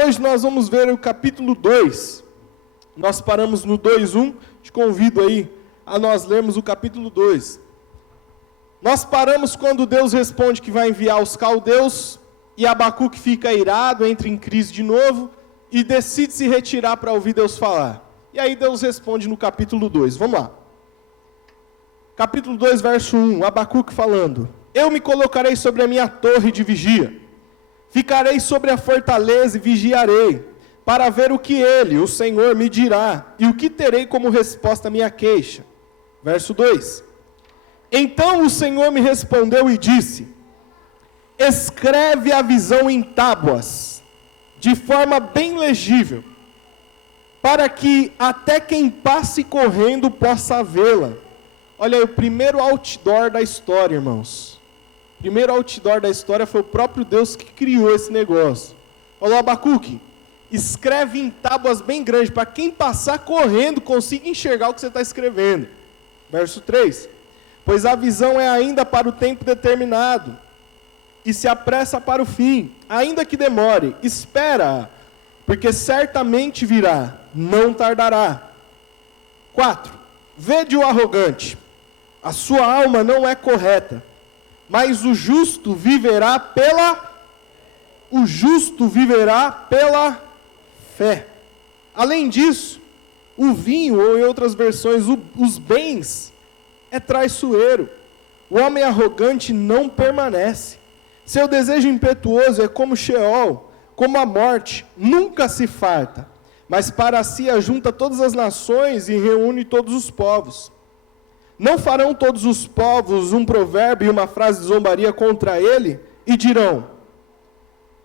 Hoje nós vamos ver o capítulo 2. Nós paramos no 2:1. Te convido aí a nós lermos o capítulo 2. Nós paramos quando Deus responde que vai enviar os caldeus, e Abacuque fica irado, entra em crise de novo, e decide se retirar para ouvir Deus falar. E aí Deus responde no capítulo 2. Vamos lá. Capítulo 2, verso 1, Abacuque falando: Eu me colocarei sobre a minha torre de vigia. Ficarei sobre a fortaleza e vigiarei, para ver o que ele, o Senhor, me dirá, e o que terei como resposta à minha queixa. Verso 2. Então o Senhor me respondeu e disse: Escreve a visão em tábuas, de forma bem legível, para que até quem passe correndo possa vê-la. Olha aí, o primeiro outdoor da história, irmãos. O primeiro outdoor da história foi o próprio Deus que criou esse negócio. Falou: Abacuque, escreve em tábuas bem grandes, para quem passar correndo consiga enxergar o que você está escrevendo. Verso 3. Pois a visão é ainda para o tempo determinado, e se apressa para o fim, ainda que demore, espera, porque certamente virá, não tardará. 4. Vede o arrogante, a sua alma não é correta, mas o justo viverá pela fé. Além disso, o vinho, ou em outras versões, os bens, é traiçoeiro. O homem arrogante não permanece. Seu desejo impetuoso é como Sheol, como a morte, nunca se farta, mas para si ajunta todas as nações e reúne todos os povos. Não farão todos os povos um provérbio e uma frase de zombaria contra ele, e dirão...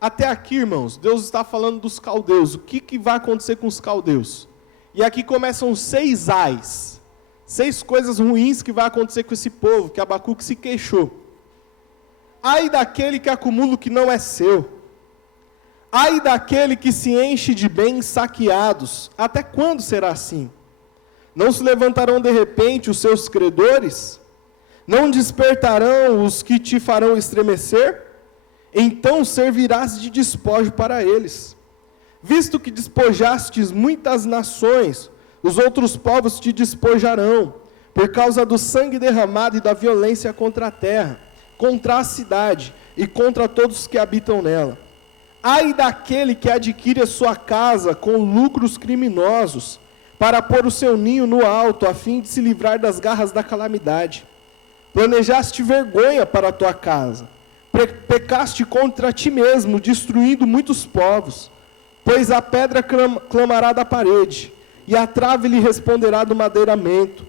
Até aqui, irmãos, Deus está falando dos caldeus. O que vai acontecer com os caldeus? E aqui começam 6 ais. 6 coisas ruins que vai acontecer com esse povo, que Abacuque se queixou. Ai daquele que acumula o que não é seu. Ai daquele que se enche de bens saqueados. Até quando será assim? Não se levantarão de repente os seus credores? Não despertarão os que te farão estremecer? Então servirás de despojo para eles. Visto que despojastes muitas nações, os outros povos te despojarão, por causa do sangue derramado e da violência contra a terra, contra a cidade e contra todos os que habitam nela. Ai daquele que adquire a sua casa com lucros criminosos, para pôr o seu ninho no alto, a fim de se livrar das garras da calamidade. Planejaste vergonha para a tua casa, pecaste contra ti mesmo, destruindo muitos povos, pois a pedra clamará da parede, e a trave lhe responderá do madeiramento.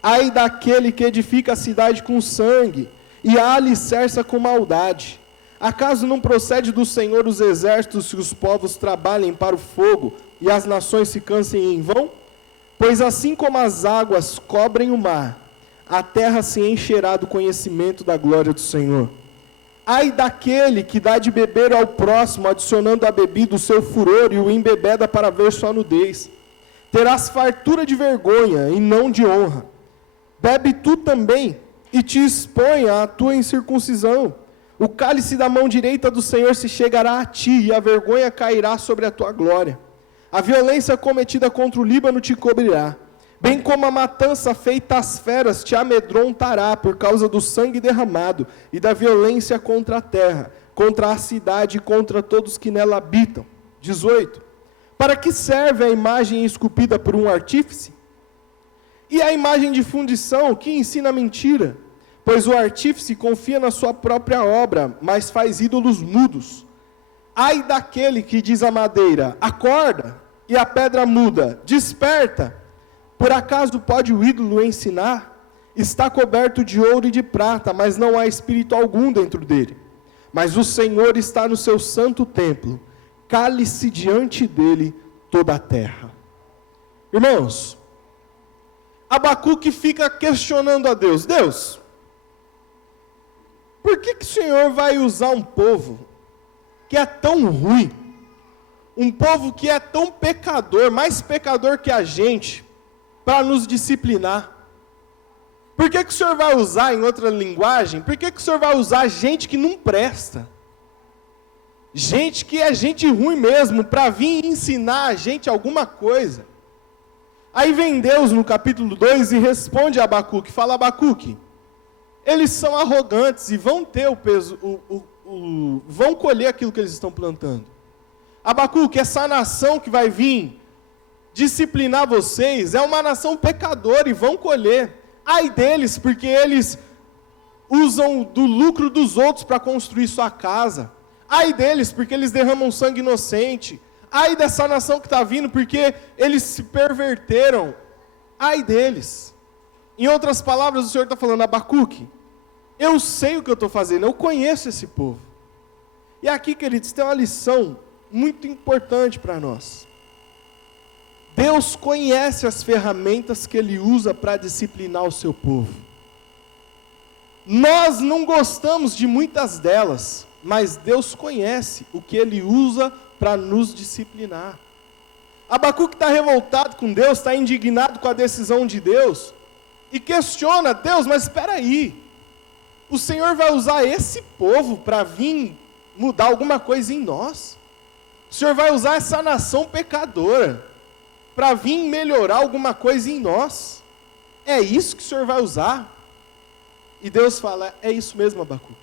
Ai daquele que edifica a cidade com sangue, e a alicerça com maldade. Acaso não procede do Senhor os exércitos se os povos trabalhem para o fogo, e as nações se cansem em vão? Pois assim como as águas cobrem o mar, a terra se encherá do conhecimento da glória do Senhor. Ai daquele que dá de beber ao próximo, adicionando à bebida o seu furor e o embebeda para ver sua nudez. Terás fartura de vergonha e não de honra. Bebe tu também e te expõe à tua incircuncisão. O cálice da mão direita do Senhor se chegará a ti, e a vergonha cairá sobre a tua glória. A violência cometida contra o Líbano te cobrirá, bem como a matança feita às feras te amedrontará por causa do sangue derramado e da violência contra a terra, contra a cidade e contra todos que nela habitam. 18. Para que serve a imagem esculpida por um artífice? E a imagem de fundição que ensina mentira? Pois o artífice confia na sua própria obra, mas faz ídolos mudos. Ai daquele que diz à madeira, acorda, e a pedra muda, desperta. Por acaso pode o ídolo ensinar? Está coberto de ouro e de prata, mas não há espírito algum dentro dele. Mas o Senhor está no seu santo templo, cale-se diante dele toda a terra. Irmãos, Abacuque fica questionando a Deus. Deus, por que o Senhor vai usar um povo que é tão ruim, um povo que é tão pecador, mais pecador que a gente, para nos disciplinar? Por que o Senhor vai usar, em outra linguagem, por que o Senhor vai usar gente que não presta? gente que é gente ruim mesmo, para vir ensinar a gente alguma coisa. Aí vem Deus no capítulo 2 e responde a Abacuque, fala: Abacuque, eles são arrogantes e vão ter o peso, vão colher aquilo que eles estão plantando. Abacuque, essa nação que vai vir disciplinar vocês é uma nação pecadora e vão colher. Ai deles, porque eles usam do lucro dos outros para construir sua casa. Ai deles, porque eles derramam sangue inocente. Ai dessa nação que está vindo, porque eles se perverteram. Ai deles. Em outras palavras, o Senhor está falando: Abacuque, eu sei o que eu estou fazendo, eu conheço esse povo. E aqui, queridos, tem uma lição muito importante para nós. Deus conhece as ferramentas que Ele usa para disciplinar o seu povo. Nós não gostamos de muitas delas, mas Deus conhece o que Ele usa para nos disciplinar. Abacuque está revoltado com Deus, está indignado com a decisão de Deus, e questiona: Deus, mas espera aí, o Senhor vai usar esse povo para vir mudar alguma coisa em nós? O Senhor vai usar essa nação pecadora para vir melhorar alguma coisa em nós? É isso que o Senhor vai usar? E Deus fala: é isso mesmo, Abacuque,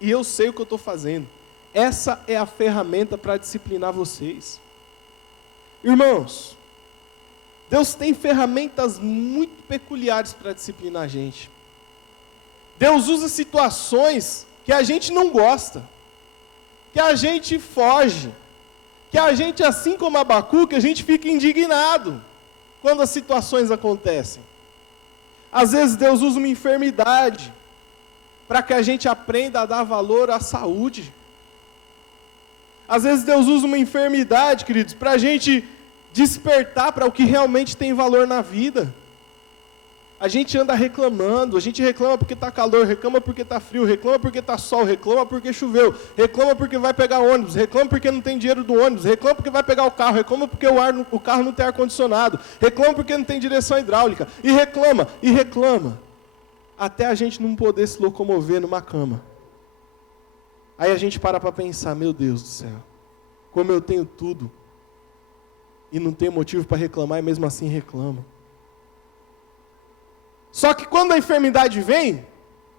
e eu sei o que eu estou fazendo. Essa é a ferramenta para disciplinar vocês. Irmãos, Deus tem ferramentas muito peculiares para disciplinar a gente. Deus usa situações que a gente não gosta, que a gente foge, que a gente, assim como Abacuque, a gente fica indignado quando as situações acontecem. Às vezes Deus usa uma enfermidade para que a gente aprenda a dar valor à saúde. Às vezes Deus usa uma enfermidade, queridos, para a gente despertar para o que realmente tem valor na vida. A gente anda reclamando, a gente reclama porque está calor, reclama porque está frio, reclama porque está sol, reclama porque choveu, reclama porque vai pegar ônibus, reclama porque não tem dinheiro do ônibus, reclama porque vai pegar o carro, reclama porque o carro não tem ar-condicionado, reclama porque não tem direção hidráulica, e reclama, até a gente não poder se locomover numa cama. Aí a gente para pensar: meu Deus do céu, como eu tenho tudo, e não tenho motivo para reclamar, e mesmo assim reclamo. Só que quando a enfermidade vem,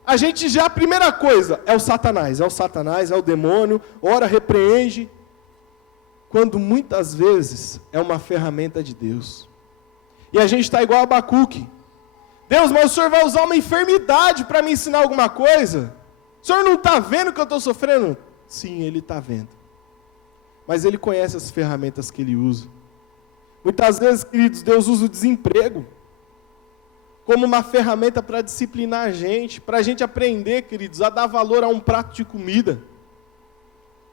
a gente já, a primeira coisa, é o Satanás, é o demônio, ora repreende, quando muitas vezes é uma ferramenta de Deus. E a gente está igual a Abacuque: Deus, mas o Senhor vai usar uma enfermidade para me ensinar alguma coisa? O Senhor não está vendo que eu estou sofrendo? Sim, Ele está vendo. Mas Ele conhece as ferramentas que Ele usa. Muitas vezes, queridos, Deus usa o desemprego como uma ferramenta para disciplinar a gente, para a gente aprender, queridos, a dar valor a um prato de comida,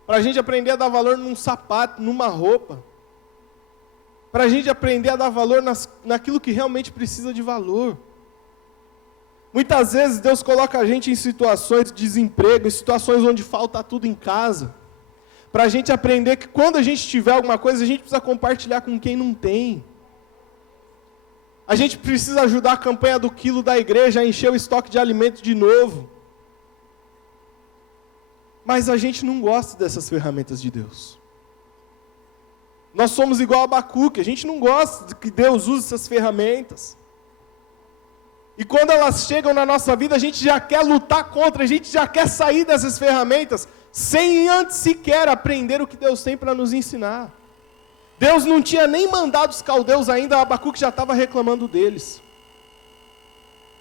para a gente aprender a dar valor num sapato, numa roupa, para a gente aprender a dar valor naquilo que realmente precisa de valor. Muitas vezes Deus coloca a gente em situações de desemprego, em situações onde falta tudo em casa, para a gente aprender que quando a gente tiver alguma coisa, a gente precisa compartilhar com quem não tem. A gente precisa ajudar a campanha do quilo da igreja a encher o estoque de alimento de novo. Mas a gente não gosta dessas ferramentas de Deus. Nós somos igual a Abacuque, a gente não gosta de que Deus use essas ferramentas. E quando elas chegam na nossa vida, a gente já quer lutar contra, a gente já quer sair dessas ferramentas, sem antes sequer aprender o que Deus tem para nos ensinar. Deus não tinha nem mandado os caldeus ainda, Abacuque já estava reclamando deles.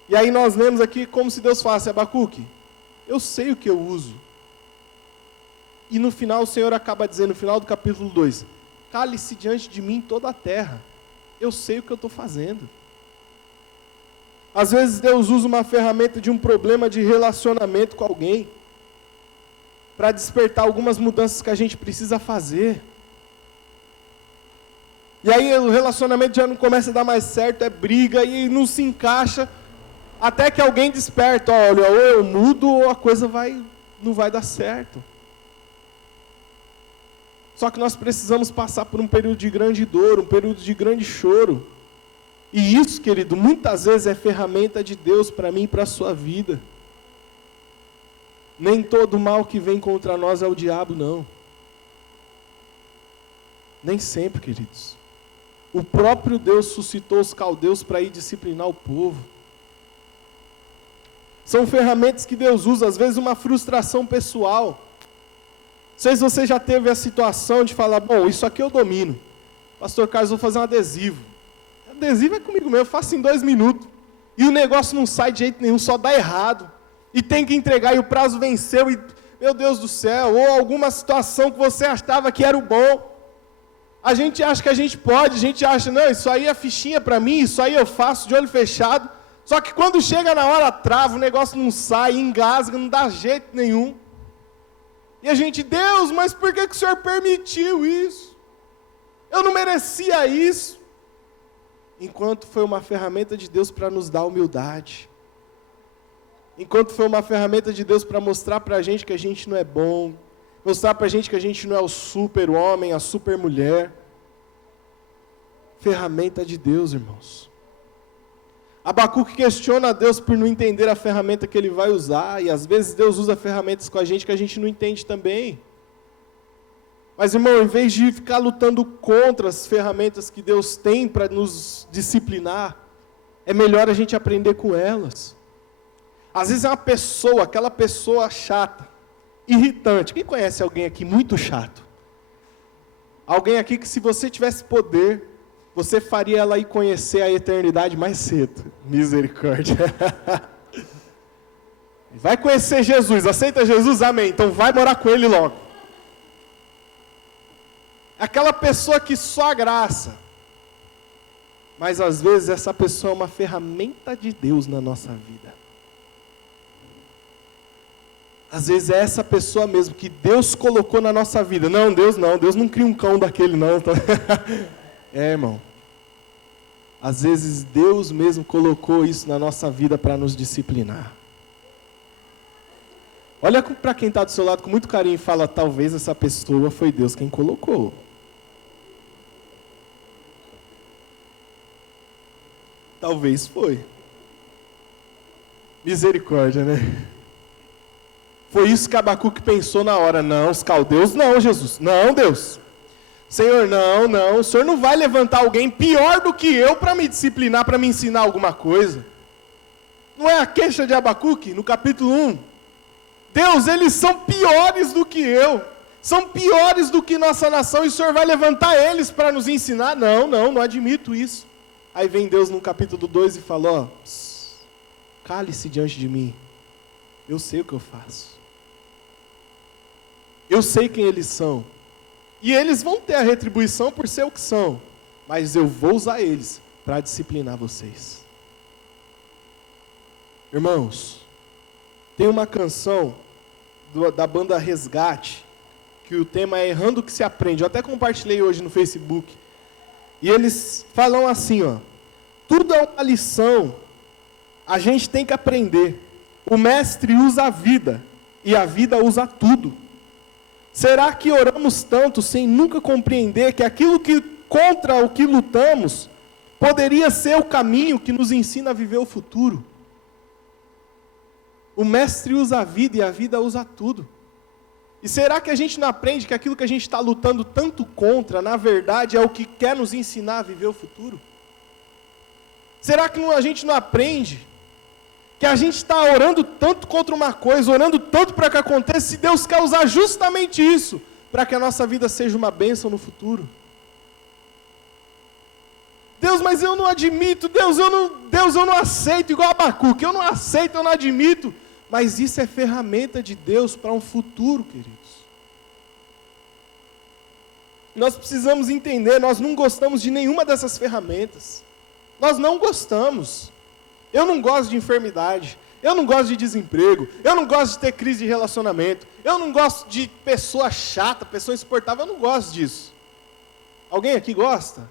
E aí nós lemos aqui como se Deus falasse: Abacuque, eu sei o que eu uso. E no final o Senhor acaba dizendo, no final do capítulo 2, cale-se diante de mim toda a terra, eu sei o que eu estou fazendo. Às vezes Deus usa uma ferramenta de um problema de relacionamento com alguém, para despertar algumas mudanças que a gente precisa fazer. E aí o relacionamento já não começa a dar mais certo, é briga e não se encaixa, até que alguém desperta: olha, ou eu mudo ou a coisa não vai dar certo. Só que nós precisamos passar por um período de grande dor, um período de grande choro. E isso, querido, muitas vezes é ferramenta de Deus para mim e para a sua vida. Nem todo mal que vem contra nós é o diabo, não. Nem sempre, queridos. O próprio Deus suscitou os caldeus para ir disciplinar o povo. São ferramentas que Deus usa, às vezes uma frustração pessoal. Não sei se você já teve a situação de falar, bom, isso aqui eu domino. Pastor Carlos, vou fazer um adesivo. Adesivo é comigo mesmo, eu faço em 2 minutos. E o negócio não sai de jeito nenhum, só dá errado. E tem que entregar, e o prazo venceu, e meu Deus do céu, ou alguma situação que você achava que era o bom. A gente acha que a gente pode, a gente acha, não, isso aí é fichinha para mim, isso aí eu faço de olho fechado. Só que quando chega na hora, trava, o negócio não sai, engasga, não dá jeito nenhum. E a gente, Deus, mas por que o Senhor permitiu isso? Eu não merecia isso. Enquanto foi uma ferramenta de Deus para nos dar humildade. Enquanto foi uma ferramenta de Deus para mostrar para a gente que a gente não é bom. Mostrar para a gente que a gente não é o super homem, a super mulher. Ferramenta de Deus, irmãos. Abacuque questiona a Deus por não entender a ferramenta que ele vai usar. E às vezes Deus usa ferramentas com a gente que a gente não entende também. Mas, irmão, em vez de ficar lutando contra as ferramentas que Deus tem para nos disciplinar, é melhor a gente aprender com elas. Às vezes é uma pessoa, aquela pessoa chata, irritante. Quem conhece alguém aqui muito chato? Alguém aqui que se você tivesse poder, você faria ela ir conhecer a eternidade mais cedo. Misericórdia. Vai conhecer Jesus, aceita Jesus? Amém. Então vai morar com Ele logo. Aquela pessoa que só a graça. Mas às vezes essa pessoa é uma ferramenta de Deus na nossa vida. Às vezes é essa pessoa mesmo que Deus colocou na nossa vida. Não, Deus não cria um cão daquele não. Irmão. Às vezes Deus mesmo colocou isso na nossa vida para nos disciplinar. Olha para quem está do seu lado com muito carinho e fala, talvez essa pessoa foi Deus quem colocou. Talvez foi. Misericórdia, né? Foi isso que Abacuque pensou na hora. Não, os caldeus não, Jesus. Não, Deus. Senhor, não. O Senhor não vai levantar alguém pior do que eu para me disciplinar, para me ensinar alguma coisa. Não é a queixa de Abacuque, no capítulo 1? Deus, eles são piores do que eu. São piores do que nossa nação e o Senhor vai levantar eles para nos ensinar? Não admito isso. Aí vem Deus no capítulo 2 e fala, cale-se diante de mim. Eu sei o que eu faço. Eu sei quem eles são. E eles vão ter a retribuição por ser o que são. Mas eu vou usar eles para disciplinar vocês. Irmãos, tem uma canção da banda Resgate, que o tema é Errando o que se aprende. Eu até compartilhei hoje no Facebook. E eles falam assim, tudo é uma lição, a gente tem que aprender. O mestre usa a vida, e a vida usa tudo. Será que oramos tanto sem nunca compreender que aquilo que contra o que lutamos poderia ser o caminho que nos ensina a viver o futuro? O mestre usa a vida e a vida usa tudo. E será que a gente não aprende que aquilo que a gente está lutando tanto contra, na verdade, é o que quer nos ensinar a viver o futuro? Será que a gente não aprende que a gente está orando tanto contra uma coisa, orando tanto para que aconteça, se Deus quer usar justamente isso, para que a nossa vida seja uma bênção no futuro? Deus, mas eu não admito, Deus, eu não aceito, igual Abacuque, eu não aceito, eu não admito. Mas isso é ferramenta de Deus para um futuro, queridos. Nós precisamos entender, nós não gostamos de nenhuma dessas ferramentas. Nós não gostamos. Eu não gosto de enfermidade, eu não gosto de desemprego, eu não gosto de ter crise de relacionamento, eu não gosto de pessoa chata, pessoa insuportável, eu não gosto disso. Alguém aqui gosta?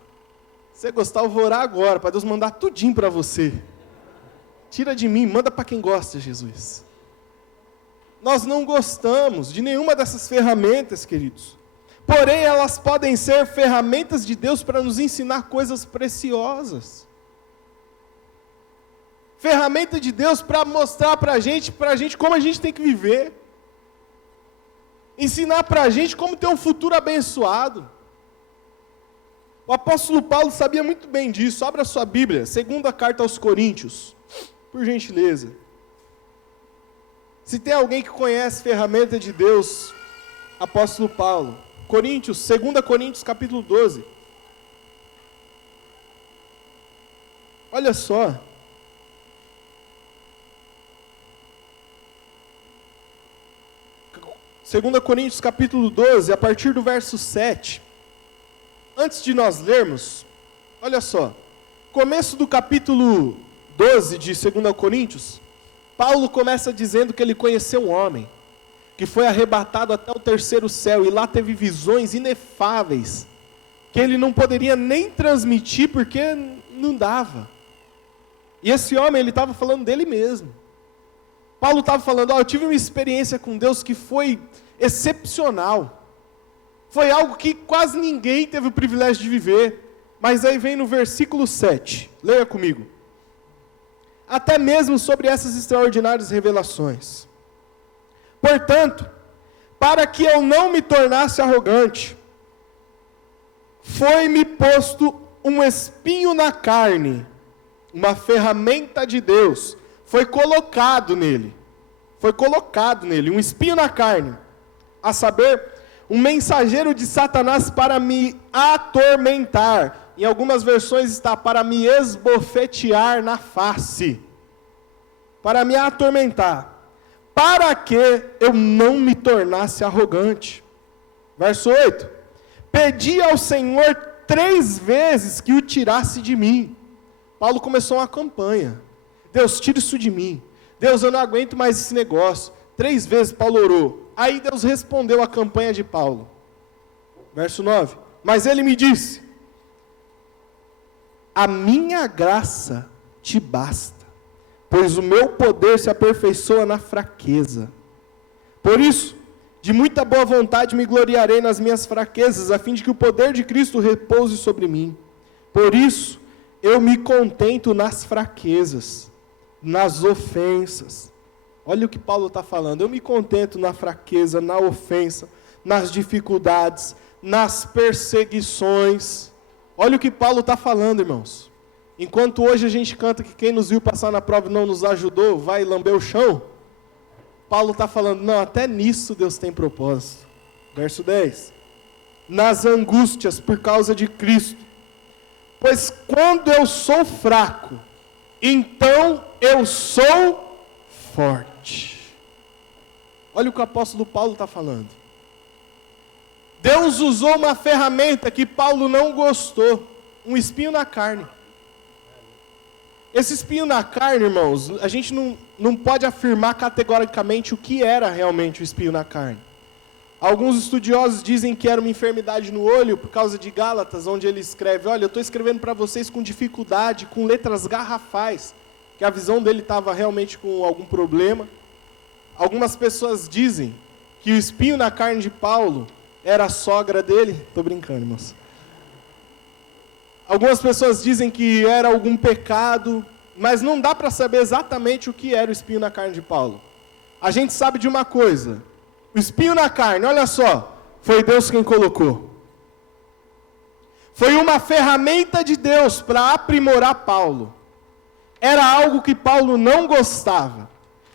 Se você gostar, eu vou orar agora, para Deus mandar tudinho para você. Tira de mim, manda para quem gosta, Jesus. Nós não gostamos de nenhuma dessas ferramentas, queridos. Porém, elas podem ser ferramentas de Deus para nos ensinar coisas preciosas. Ferramenta de Deus para mostrar para a gente como a gente tem que viver. Ensinar para a gente como ter um futuro abençoado. O apóstolo Paulo sabia muito bem disso. Abra sua Bíblia, segunda carta aos Coríntios, por gentileza. Se tem alguém que conhece ferramenta de Deus, apóstolo Paulo. Coríntios, 2 Coríntios capítulo 12. Olha só. Segunda Coríntios capítulo 12, a partir do verso 7. Antes de nós lermos, olha só. Começo do capítulo 12 de 2 Coríntios, Paulo começa dizendo que ele conheceu um homem que foi arrebatado até o terceiro céu e lá teve visões inefáveis que ele não poderia nem transmitir porque não dava. E esse homem, ele estava falando dele mesmo. Paulo estava falando, eu tive uma experiência com Deus que foi excepcional. Foi algo que quase ninguém teve o privilégio de viver. Mas aí vem no versículo 7. Leia comigo. Até mesmo sobre essas extraordinárias revelações. Portanto, para que eu não me tornasse arrogante, foi-me posto um espinho na carne, uma ferramenta de Deus, foi colocado nele, um espinho na carne, a saber, um mensageiro de Satanás para me atormentar. Em algumas versões está para me esbofetear na face, para me atormentar, para que eu não me tornasse arrogante. Verso 8, pedi ao Senhor 3 vezes que o tirasse de mim. Paulo começou uma campanha, Deus, tira isso de mim, Deus, eu não aguento mais esse negócio. 3 vezes Paulo orou, aí Deus respondeu a campanha de Paulo. Verso 9, mas ele me disse, a minha graça te basta, pois o meu poder se aperfeiçoa na fraqueza. Por isso, de muita boa vontade me gloriarei nas minhas fraquezas, a fim de que o poder de Cristo repouse sobre mim. Por isso, eu me contento nas fraquezas, nas ofensas. Olha o que Paulo está falando, eu me contento na fraqueza, na ofensa, nas dificuldades, nas perseguições. Olha o que Paulo está falando, irmãos. Enquanto hoje a gente canta que quem nos viu passar na prova e não nos ajudou, vai lamber o chão. Paulo está falando, não, até nisso Deus tem propósito. Verso 10. Nas angústias por causa de Cristo. Pois quando eu sou fraco, então eu sou forte. Olha o que o apóstolo Paulo está falando. Deus usou uma ferramenta que Paulo não gostou, um espinho na carne. Esse espinho na carne, irmãos, a gente não pode afirmar categoricamente o que era realmente o espinho na carne. Alguns estudiosos dizem que era uma enfermidade no olho, por causa de Gálatas, onde ele escreve, olha, eu estou escrevendo para vocês com dificuldade, com letras garrafais, que a visão dele estava realmente com algum problema. Algumas pessoas dizem que o espinho na carne de Paulo era a sogra dele. Estou brincando, irmãos. Algumas pessoas dizem que era algum pecado, mas não dá para saber exatamente o que era o espinho na carne de Paulo. A gente sabe de uma coisa, o espinho na carne, olha só, foi Deus quem colocou. Foi uma ferramenta de Deus para aprimorar Paulo. Era algo que Paulo não gostava.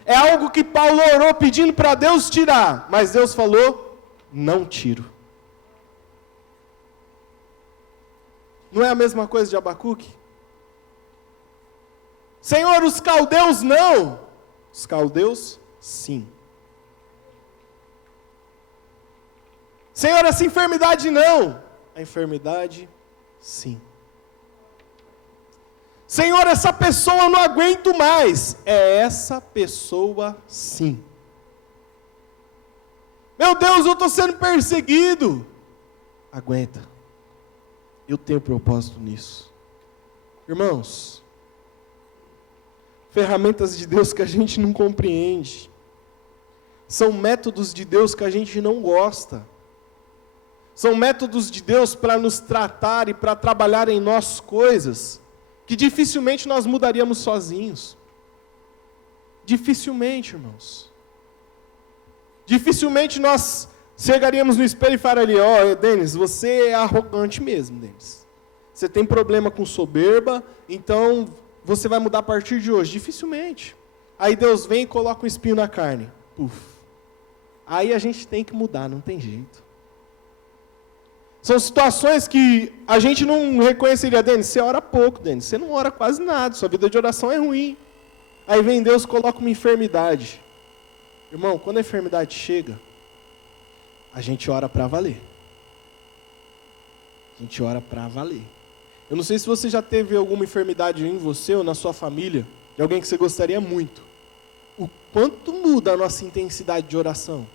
É algo que Paulo orou pedindo para Deus tirar, mas Deus falou, não tiro. Não é a mesma coisa de Abacuque? Senhor, os caldeus não. Os caldeus, sim. Senhor, essa enfermidade não. A enfermidade, sim. Senhor, essa pessoa eu não aguento mais. É essa pessoa, sim. Meu Deus, eu estou sendo perseguido. Aguenta. Eu tenho propósito nisso. Irmãos, ferramentas de Deus que a gente não compreende. São métodos de Deus que a gente não gosta. São métodos de Deus para nos tratar e para trabalhar em nós coisas que dificilmente nós mudaríamos sozinhos. Dificilmente, irmãos. Dificilmente nós chegaríamos no espelho e falaríamos, ó, Denis, você é arrogante mesmo, Denis. Você tem problema com soberba, então você vai mudar a partir de hoje. Dificilmente. Aí Deus vem e coloca um espinho na carne. Puf. Aí a gente tem que mudar, não tem jeito. São situações que a gente não reconheceria. Denis, você ora pouco, Denis. Você não ora quase nada, sua vida de oração é ruim. Aí vem Deus e coloca uma enfermidade. Irmão, quando a enfermidade chega, a gente ora para valer. A gente ora para valer. Eu não sei se você já teve alguma enfermidade em você ou na sua família, de alguém que você gostaria muito. O quanto muda a nossa intensidade de oração?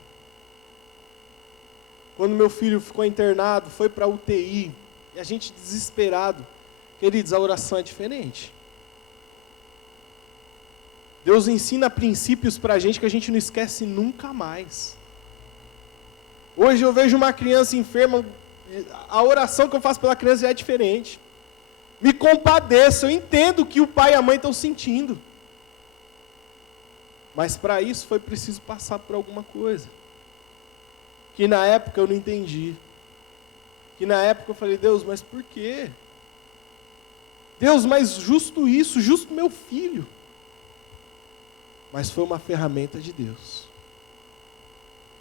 Quando meu filho ficou internado, foi para a UTI, e a gente desesperado. Queridos, a oração é diferente. Deus ensina princípios para a gente que a gente não esquece nunca mais. Hoje eu vejo uma criança enferma, a oração que eu faço pela criança já é diferente. Me compadeço, eu entendo o que o pai e a mãe estão sentindo. Mas para isso foi preciso passar por alguma coisa. Que na época eu não entendi. Que na época eu falei, Deus, mas por quê? Deus, mas justo isso, justo meu filho. Mas foi uma ferramenta de Deus.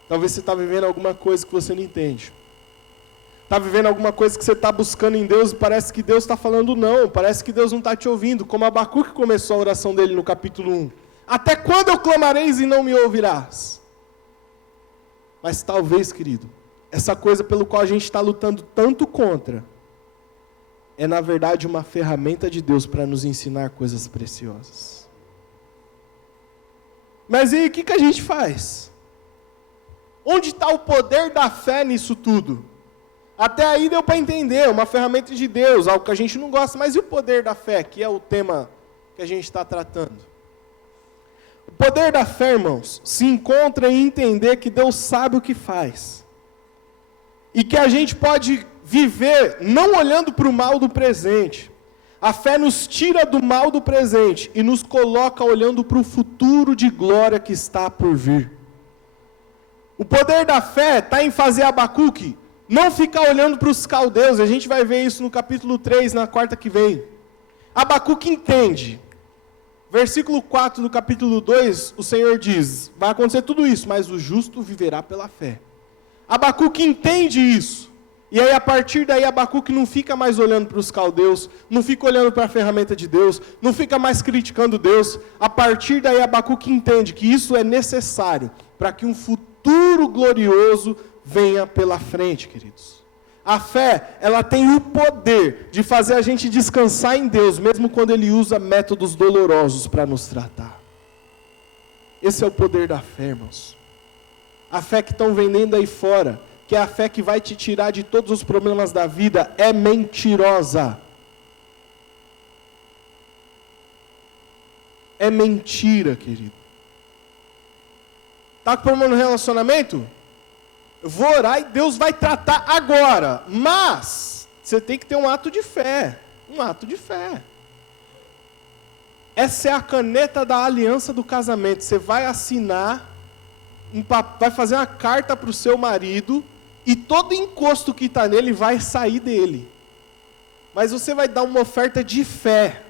Talvez você está vivendo alguma coisa que você não entende. Está vivendo alguma coisa que você está buscando em Deus e parece que Deus está falando não, parece que Deus não está te ouvindo, como Abacuque começou a oração dele no capítulo 1. Até quando eu clamareis e não me ouvirás? Mas talvez, querido, essa coisa pelo qual a gente está lutando tanto contra, é na verdade uma ferramenta de Deus para nos ensinar coisas preciosas. Mas e aí, o que a gente faz? Onde está o poder da fé nisso tudo? Até aí deu para entender, uma ferramenta de Deus, algo que a gente não gosta, mas e o poder da fé, que é o tema que a gente está tratando? O poder da fé, irmãos, se encontra em entender que Deus sabe o que faz. E que a gente pode viver não olhando para o mal do presente. A fé nos tira do mal do presente e nos coloca olhando para o futuro de glória que está por vir. O poder da fé está em fazer Abacuque não ficar olhando para os caldeus. A gente vai ver isso no capítulo 3, na quarta que vem. Abacuque entende. Versículo 4 do capítulo 2, o Senhor diz, vai acontecer tudo isso, mas o justo viverá pela fé. Abacuque entende isso. E aí, a partir daí, Abacuque não fica mais olhando para os caldeus, não fica olhando para a ferramenta de Deus, não fica mais criticando Deus. A partir daí, Abacuque entende que isso é necessário para que um futuro glorioso venha pela frente, queridos. A fé, ela tem o poder de fazer a gente descansar em Deus, mesmo quando Ele usa métodos dolorosos para nos tratar. Esse é o poder da fé, irmãos. A fé que estão vendendo aí fora, que é a fé que vai te tirar de todos os problemas da vida, é mentirosa. É mentira, querido. Está com problema no relacionamento? Eu vou orar e Deus vai tratar agora. Mas você tem que ter um ato de fé. Um ato de fé. Essa é a caneta da aliança do casamento. Você vai assinar, vai fazer uma carta para o seu marido, e todo encosto que está nele vai sair dele. Mas você vai dar uma oferta de fé,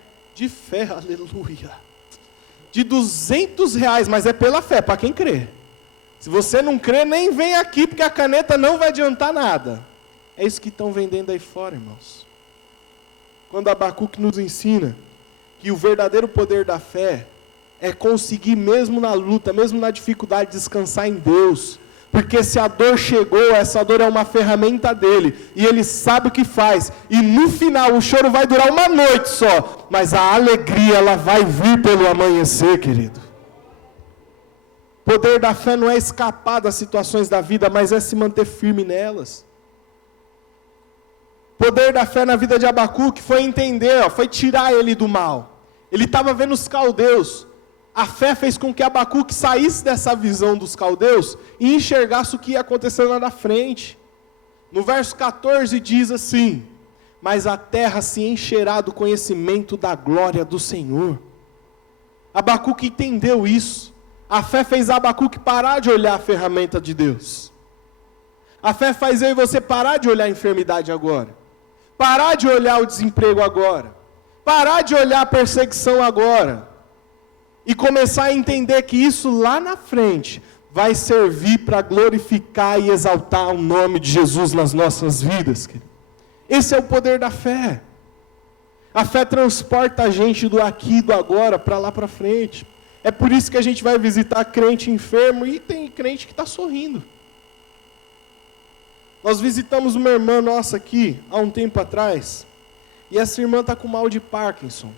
aleluia, de R$200, mas é pela fé, para quem crê. Se você não crê, nem vem aqui, porque a caneta não vai adiantar nada. É isso que estão vendendo aí fora, irmãos. Quando Abacuque nos ensina que o verdadeiro poder da fé é conseguir, mesmo na luta, mesmo na dificuldade, descansar em Deus. Porque se a dor chegou, essa dor é uma ferramenta dele, e ele sabe o que faz, e no final o choro vai durar uma noite só, mas a alegria, ela vai vir pelo amanhecer, querido. O poder da fé não é escapar das situações da vida, mas é se manter firme nelas. O poder da fé na vida de Abacuque foi entender, foi tirar ele do mal. Ele estava vendo os caldeus. A fé fez com que Abacuque saísse dessa visão dos caldeus e enxergasse o que ia acontecer lá na frente. No verso 14 diz assim: mas a terra se encherá do conhecimento da glória do Senhor. Abacuque entendeu isso. A fé fez Abacuque parar de olhar a ferramenta de Deus. A fé faz eu e você parar de olhar a enfermidade agora. Parar de olhar o desemprego agora. Parar de olhar a perseguição agora. E começar a entender que isso lá na frente vai servir para glorificar e exaltar o nome de Jesus nas nossas vidas. Esse é o poder da fé. A fé transporta a gente do aqui e do agora para lá para frente. É por isso que a gente vai visitar crente enfermo e tem crente que está sorrindo. Nós visitamos uma irmã nossa aqui, há um tempo atrás, e essa irmã está com mal de Parkinson.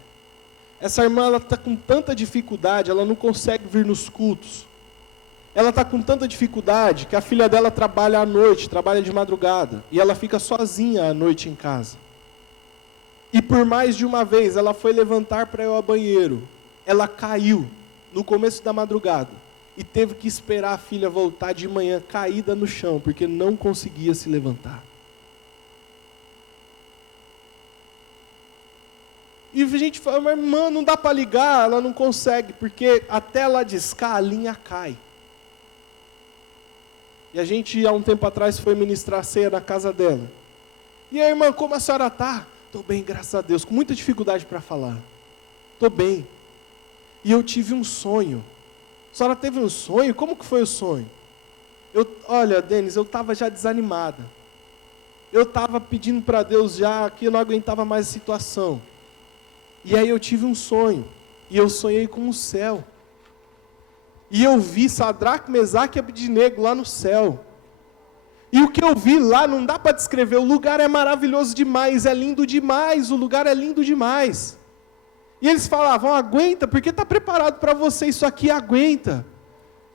Essa irmã está com tanta dificuldade, ela não consegue vir nos cultos. Ela está com tanta dificuldade que a filha dela trabalha à noite, trabalha de madrugada, e ela fica sozinha à noite em casa. E por mais de uma vez ela foi levantar para ir ao banheiro, ela caiu no começo da madrugada e teve que esperar a filha voltar de manhã caída no chão, porque não conseguia se levantar. E a gente fala, mas irmã, não dá para ligar, ela não consegue, porque até ela discar, a linha cai. E a gente, há um tempo atrás, foi ministrar a ceia na casa dela. E a irmã, como a senhora está? Estou bem, graças a Deus, com muita dificuldade para falar. Estou bem. E eu tive um sonho. A senhora teve um sonho? Como que foi o sonho? Olha, Denis, eu estava já desanimada. Eu estava pedindo para Deus já que eu não aguentava mais a situação. E aí eu tive um sonho. E eu sonhei com o céu. E eu vi Sadraque, Mesaque e Abednego lá no céu. E o que eu vi lá não dá para descrever. O lugar é maravilhoso demais, é lindo demais, o lugar é lindo demais. E eles falavam, aguenta, porque está preparado para você, isso aqui aguenta.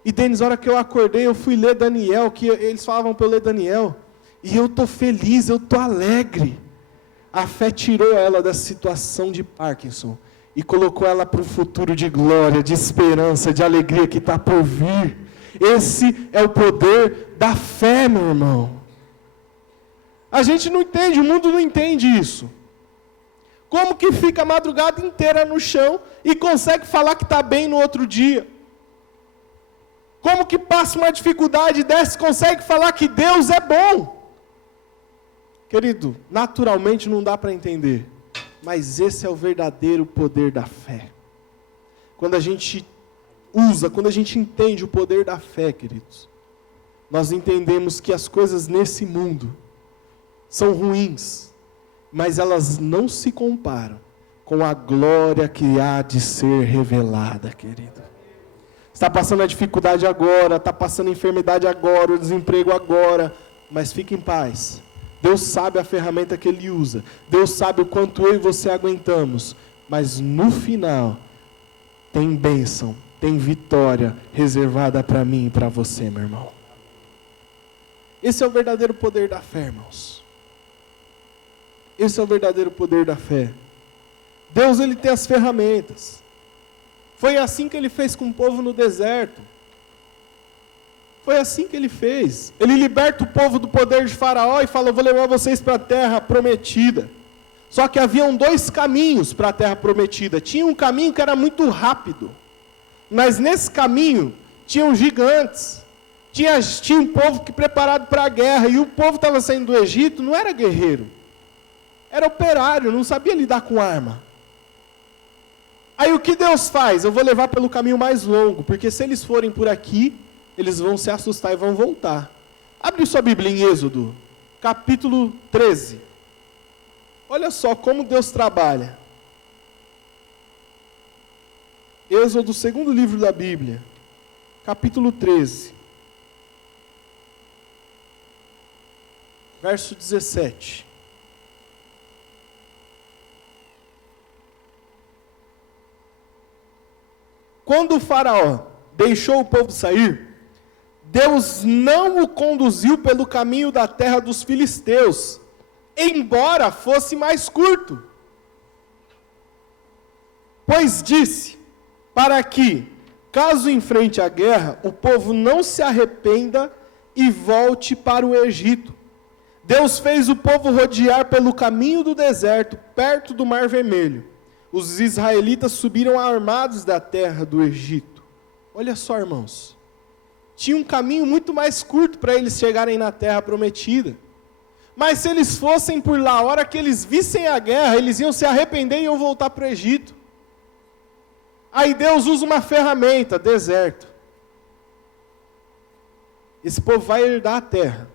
E Denis, na hora que eu acordei, eu fui ler Daniel, que eles falavam para eu ler Daniel. E eu estou feliz, eu estou alegre. A fé tirou ela da situação de Parkinson e colocou ela para um futuro de glória, de esperança, de alegria que está por vir. Esse é o poder da fé, meu irmão. A gente não entende, o mundo não entende isso. Como que fica a madrugada inteira no chão e consegue falar que está bem no outro dia? Como que passa uma dificuldade dessa e consegue falar que Deus é bom? Querido, naturalmente não dá para entender, mas esse é o verdadeiro poder da fé. Quando a gente quando a gente entende o poder da fé, queridos, nós entendemos que as coisas nesse mundo são ruins, mas elas não se comparam com a glória que há de ser revelada, querido. Está passando a dificuldade agora, está passando a enfermidade agora, o desemprego agora, mas fique em paz. Deus sabe a ferramenta que Ele usa. Deus sabe o quanto eu e você aguentamos. Mas no final, tem bênção, tem vitória reservada para mim e para você, meu irmão. Esse é o verdadeiro poder da fé, irmãos. Esse é o verdadeiro poder da fé. Deus, Ele tem as ferramentas. Foi assim que Ele fez com o povo no deserto. Foi assim que Ele fez. Ele liberta o povo do poder de Faraó e fala, eu vou levar vocês para a terra prometida. Só que haviam dois caminhos para a terra prometida. Tinha um caminho que era muito rápido. Mas nesse caminho, tinham gigantes. Tinha um povo que preparado para a guerra. E o povo estava saindo do Egito, não era guerreiro. Era operário, não sabia lidar com arma. Aí o que Deus faz? Eu vou levar pelo caminho mais longo, porque se eles forem por aqui, eles vão se assustar e vão voltar. Abre sua Bíblia em Êxodo, capítulo 13. Olha só como Deus trabalha. Êxodo, segundo livro da Bíblia, capítulo 13. Verso 17. Quando o faraó deixou o povo sair, Deus não o conduziu pelo caminho da terra dos filisteus, embora fosse mais curto. Pois disse, para que, caso enfrente a guerra, o povo não se arrependa e volte para o Egito. Deus fez o povo rodear pelo caminho do deserto, perto do Mar Vermelho. Os israelitas subiram armados da terra do Egito. Olha só, irmãos. Tinha um caminho muito mais curto para eles chegarem na terra prometida. Mas se eles fossem por lá, a hora que eles vissem a guerra, eles iam se arrepender e iam voltar para o Egito. Aí Deus usa uma ferramenta, deserto. Esse povo vai herdar a terra.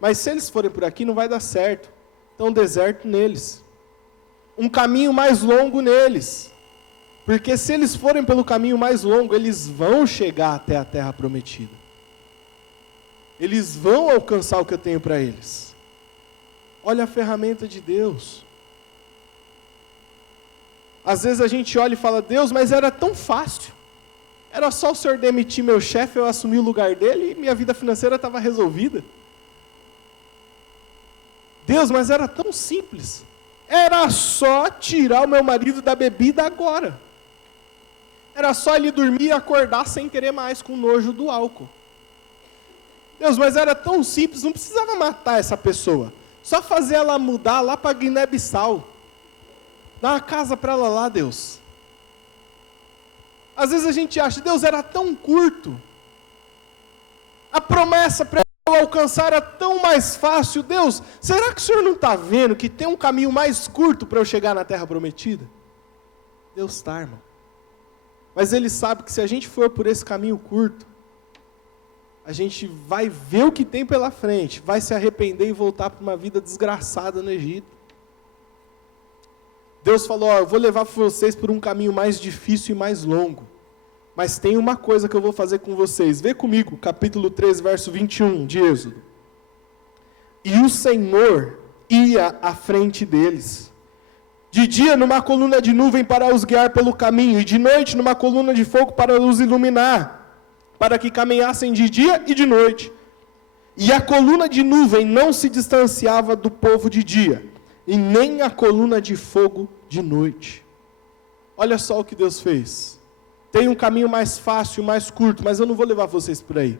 Mas se eles forem por aqui, não vai dar certo. Então, deserto neles. Um caminho mais longo neles. Porque se eles forem pelo caminho mais longo, eles vão chegar até a terra prometida. Eles vão alcançar o que eu tenho para eles. Olha a ferramenta de Deus. Às vezes a gente olha e fala, Deus, mas era tão fácil. Era só o Senhor demitir meu chefe, eu assumir o lugar dele e minha vida financeira estava resolvida. Deus, mas era tão simples. Era só tirar o meu marido da bebida agora. Era só ele dormir e acordar sem querer mais, com nojo do álcool. Deus, mas era tão simples, não precisava matar essa pessoa. Só fazer ela mudar lá para Guiné-Bissau. Dá uma casa para ela lá, Deus. Às vezes a gente acha, Deus, era tão curto. A promessa para eu alcançar era tão mais fácil. Deus, será que o Senhor não está vendo que tem um caminho mais curto para eu chegar na terra prometida? Deus está, irmão. Mas Ele sabe que se a gente for por esse caminho curto, a gente vai ver o que tem pela frente, vai se arrepender e voltar para uma vida desgraçada no Egito. Deus falou, eu vou levar vocês por um caminho mais difícil e mais longo. Mas tem uma coisa que eu vou fazer com vocês. Vê comigo, capítulo 13, verso 21 de Êxodo. E o Senhor ia à frente deles. De dia numa coluna de nuvem para os guiar pelo caminho, e de noite numa coluna de fogo para os iluminar, para que caminhassem de dia e de noite. E a coluna de nuvem não se distanciava do povo de dia, e nem a coluna de fogo de noite. Olha só o que Deus fez. Tem um caminho mais fácil, mais curto, mas eu não vou levar vocês por aí.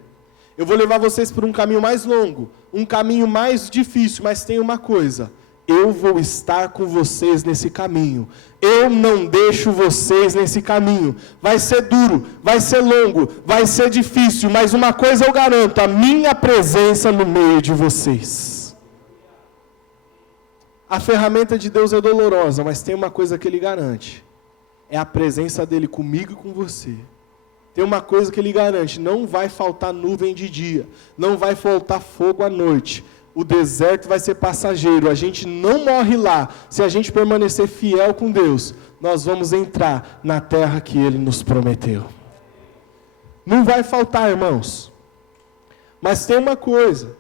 Eu vou levar vocês por um caminho mais longo, um caminho mais difícil, mas tem uma coisa. Eu vou estar com vocês nesse caminho. Eu não deixo vocês nesse caminho. Vai ser duro, vai ser longo, vai ser difícil, mas uma coisa eu garanto, a minha presença no meio de vocês. A ferramenta de Deus é dolorosa, mas tem uma coisa que Ele garante. É a presença dEle comigo e com você. Tem uma coisa que Ele garante, não vai faltar nuvem de dia, não vai faltar fogo à noite. O deserto vai ser passageiro, a gente não morre lá. Se a gente permanecer fiel com Deus, nós vamos entrar na terra que Ele nos prometeu. Não vai faltar, irmãos. Mas tem uma coisa,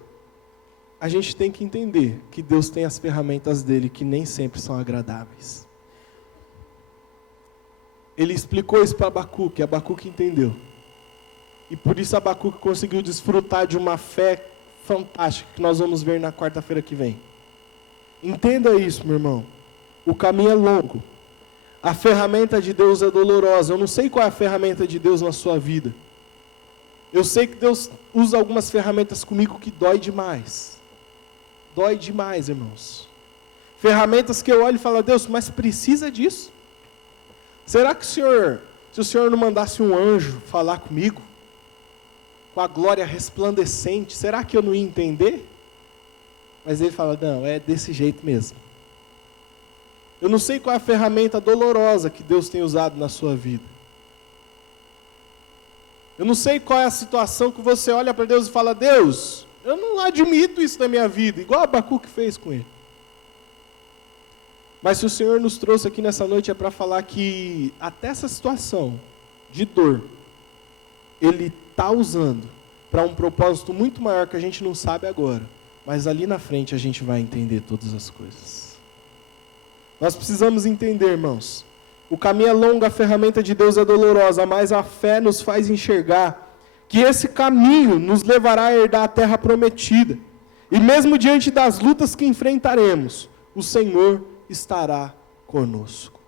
a gente tem que entender que Deus tem as ferramentas dEle que nem sempre são agradáveis. Ele explicou isso para Abacuque entendeu. E por isso Abacuque conseguiu desfrutar de uma fé fantástica que nós vamos ver na quarta-feira que vem. Entenda isso, meu irmão. O caminho é longo. A ferramenta de Deus é dolorosa. Eu não sei qual é a ferramenta de Deus na sua vida. Eu sei que Deus usa algumas ferramentas comigo que dói demais. Dói demais, irmãos. Ferramentas que eu olho e falo, Deus, mas precisa disso? Será que se o Senhor não mandasse um anjo falar comigo, com a glória resplandecente, será que eu não ia entender? Mas Ele fala, não, é desse jeito mesmo. Eu não sei qual é a ferramenta dolorosa que Deus tem usado na sua vida. Eu não sei qual é a situação que você olha para Deus e fala, Deus, eu não admito isso na minha vida, igual Abacuque fez com ele. Mas se o Senhor nos trouxe aqui nessa noite é para falar que até essa situação de dor, Ele está usando para um propósito muito maior que a gente não sabe agora. Mas ali na frente a gente vai entender todas as coisas. Nós precisamos entender, irmãos. O caminho é longo, a ferramenta de Deus é dolorosa, mas a fé nos faz enxergar que esse caminho nos levará a herdar a terra prometida. E mesmo diante das lutas que enfrentaremos, o Senhor estará conosco.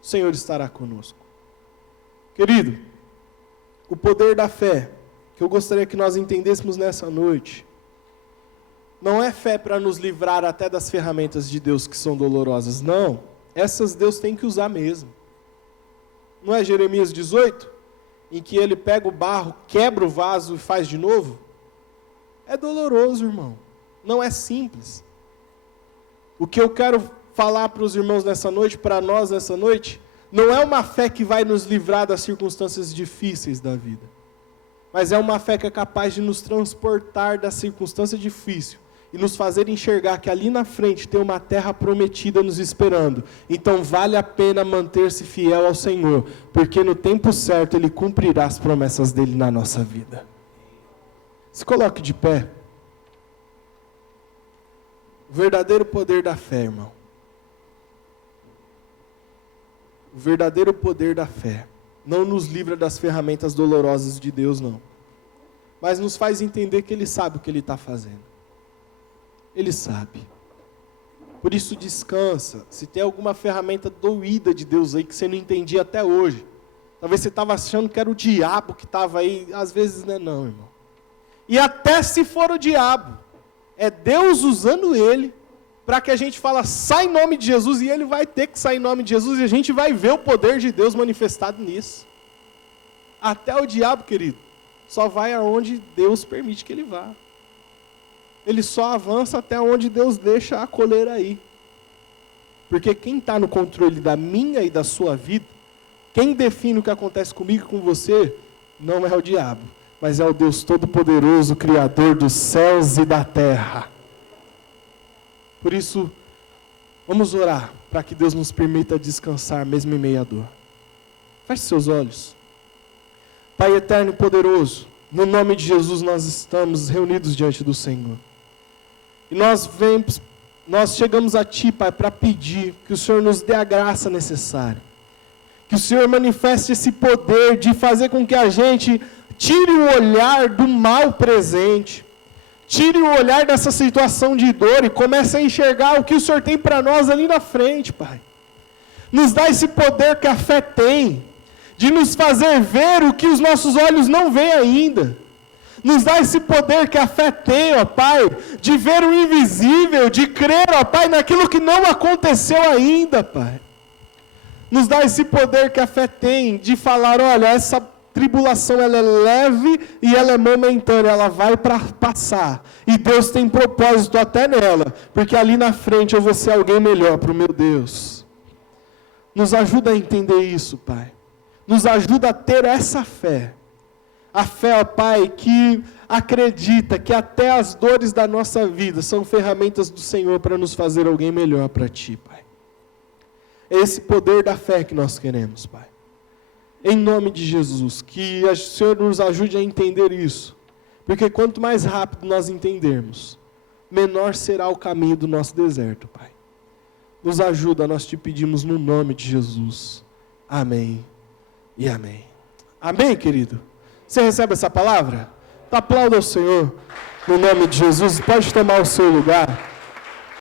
O Senhor estará conosco. Querido, o poder da fé, que eu gostaria que nós entendêssemos nessa noite, não é fé para nos livrar até das ferramentas de Deus que são dolorosas, não. Essas Deus tem que usar mesmo. Não é Jeremias 18? Em que ele pega o barro, quebra o vaso e faz de novo? É doloroso, irmão. Não é simples. O que eu quero falar para os irmãos nessa noite, para nós nessa noite, não é uma fé que vai nos livrar das circunstâncias difíceis da vida, mas é uma fé que é capaz de nos transportar da circunstância difícil e nos fazer enxergar que ali na frente tem uma terra prometida nos esperando. Então vale a pena manter-se fiel ao Senhor, porque no tempo certo Ele cumprirá as promessas dEle na nossa vida. Se coloque de pé. O verdadeiro poder da fé, irmão. O verdadeiro poder da fé não nos livra das ferramentas dolorosas de Deus, não. Mas nos faz entender que Ele sabe o que Ele está fazendo. Ele sabe. Por isso descansa. Se tem alguma ferramenta doída de Deus aí que você não entendia até hoje, talvez você estava achando que era o diabo que estava aí, às vezes não é não, irmão. E até se for o diabo, é Deus usando ele para que a gente fala, sai em nome de Jesus, e ele vai ter que sair em nome de Jesus, e a gente vai ver o poder de Deus manifestado nisso. Até o diabo, querido, só vai aonde Deus permite que ele vá. Ele só avança até onde Deus deixa a coleira aí. Porque quem está no controle da minha e da sua vida, quem define o que acontece comigo e com você, não é o diabo, mas é o Deus Todo-Poderoso, Criador dos céus e da terra. Por isso, vamos orar para que Deus nos permita descansar mesmo em meio à dor. Feche seus olhos. Pai eterno e poderoso, no nome de Jesus nós estamos reunidos diante do Senhor. E nós chegamos a Ti, Pai, para pedir que o Senhor nos dê a graça necessária. Que o Senhor manifeste esse poder de fazer com que a gente tire o olhar do mal presente. Tire o olhar dessa situação de dor e comece a enxergar o que o Senhor tem para nós ali na frente, Pai. Nos dá esse poder que a fé tem, de nos fazer ver o que os nossos olhos não veem ainda. Nos dá esse poder que a fé tem, ó Pai, de ver o invisível, de crer, ó Pai, naquilo que não aconteceu ainda, Pai. Nos dá esse poder que a fé tem, de falar, olha, essa tribulação ela é leve e ela é momentânea, ela vai passar. E Deus tem propósito até nela, porque ali na frente eu vou ser alguém melhor para o meu Deus. Nos ajuda a entender isso, Pai. Nos ajuda a ter essa fé. A fé, ó Pai, que acredita que até as dores da nossa vida são ferramentas do Senhor para nos fazer alguém melhor para Ti, Pai. É esse poder da fé que nós queremos, Pai. Em nome de Jesus, que o Senhor nos ajude a entender isso. Porque quanto mais rápido nós entendermos, menor será o caminho do nosso deserto, Pai. Nos ajuda, nós te pedimos no nome de Jesus. Amém e amém. Amém, querido? Você recebe essa palavra? Aplauda ao Senhor, no nome de Jesus. Pode tomar o seu lugar.